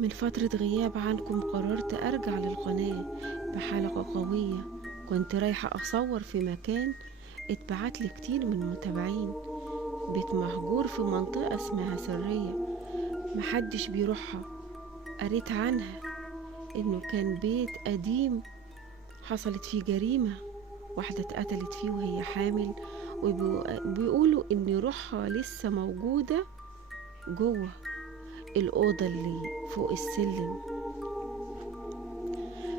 من فترة غياب عنكم قررت أرجع للقناة بحلقة قوية. كنت رايحة أصور في مكان اتبعتلي كتير من المتابعين، بيت مهجور في منطقة اسمها سرية محدش بيروحها. قريت عنها إنه كان بيت قديم حصلت فيه جريمة، واحدة اتقتلت فيه وهي حامل، وبيقولوا إن روحها لسه موجودة جوه الأوضة اللي فوق السلم.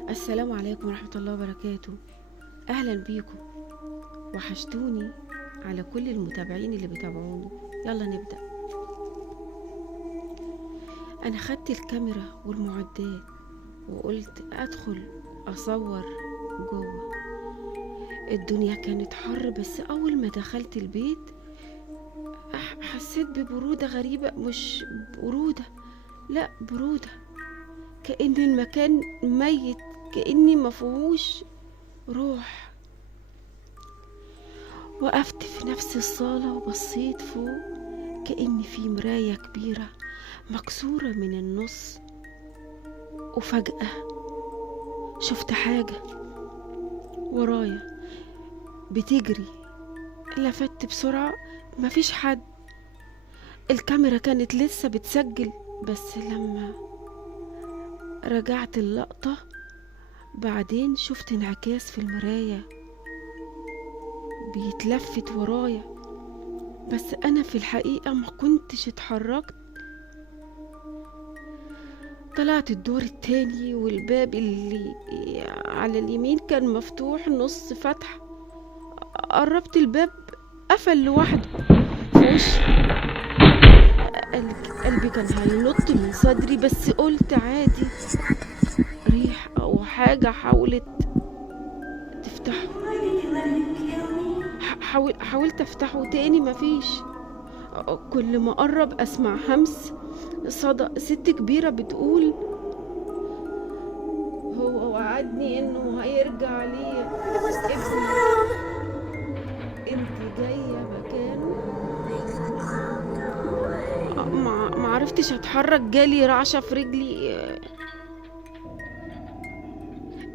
السلام عليكم ورحمة الله وبركاته. أهلا بيكم، وحشتوني على كل المتابعين اللي بيتابعوني. يلا نبدأ. أنا خدت الكاميرا والمعدات وقلت أدخل أصور جوه. الدنيا كانت حر، بس أول ما دخلت البيت حسيت ببرودة غريبة، مش برودة، لا برودة، كأن المكان ميت، كأني مفيهوش روح. وقفت في نفس الصالة وبصيت فوق، كأن في مراية كبيرة مكسورة من النص، وفجأة شفت حاجة ورايا بتجري. لفت بسرعة، مفيش حد. الكاميرا كانت لسه بتسجل، بس لما رجعت اللقطة بعدين شفت انعكاس في المراية بيتلفت ورايا، بس أنا في الحقيقة ما كنتش اتحركت. طلعت الدور التاني، والباب اللي على اليمين كان مفتوح نص فتح. قربت الباب قفل لوحده في وشي. قلبي كان هينط من صدري، بس قلت عادي، ريح أو حاجة حاولت تفتحه. حاولت افتحه تاني، مفيش. كل ما اقرب اسمع همس صدى ست كبيرة بتقول: هو وعدني انه هيرجع لي ابني، انت جاية مكانه. ما عرفتش اتحرك، جالي رعشة في رجلي،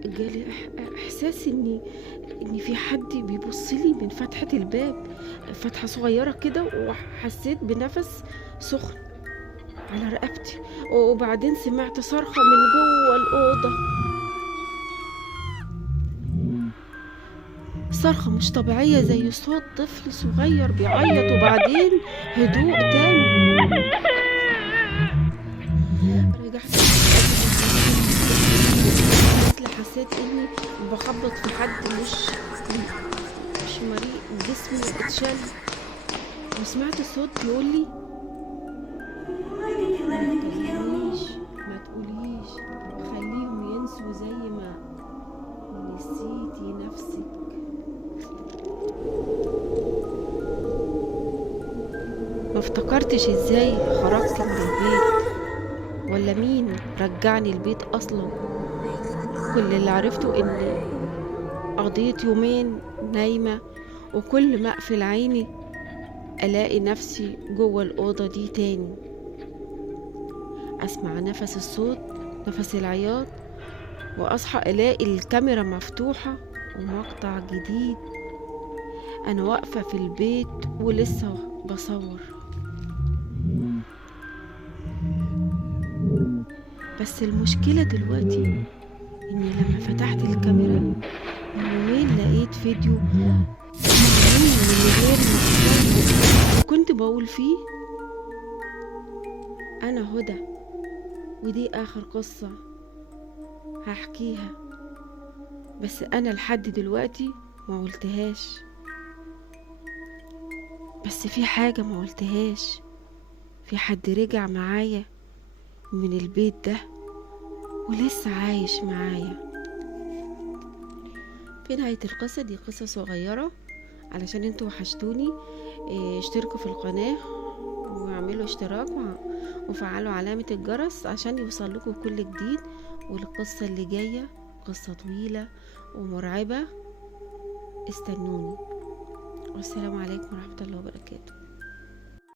جالي احساس ان في حد بيبص لي من فتحة الباب، فتحة صغيرة كده، وحسيت بنفس سخن على رقبتي. وبعدين سمعت صرخة من جوه الأوضة، صرخة مش طبيعية زي صوت طفل صغير بيعيط، وبعدين هدوء تام. رجعت مثل حسيت اني بخبط في حد مش مريء، جسمي اتشل. وسمعت صوت بيقول لي: ما تقوليش، خليهم ينسوا زي ما نسيتي نفسك. ما افتكرتش ازاي خرجت من البيت، ولا مين رجعني البيت اصلا. كل اللي عرفته اني قضيت يومين نايمة، وكل ما اقفل عيني الاقي نفسي جوه الاوضة دي تاني، اسمع نفس الصوت، نفس العياط، واصحى الاقي الكاميرا مفتوحة ومقطع جديد. انا واقفة في البيت ولسه بصور، بس المشكلة دلوقتي اني لما فتحت الكاميرا من يومين لقيت فيديو معمول من غير ما وكنت بقول فيه: انا هدى، ودي اخر قصة هحكيها، بس انا لحد دلوقتي ما قلتهاش. بس في حاجة ما قلتهاش، في حد رجع معايا من البيت ده ولسه عايش معايا. في نهاية القصة دي قصة صغيرة علشان انتوا وحشتوني. اشتركوا في القناة واعملوا اشتراك وفعلوا علامة الجرس عشان يوصل لكم كل جديد. والقصة اللي جاية قصة طويلة ومرعبة، استنوني. والسلام عليكم ورحمة الله وبركاته.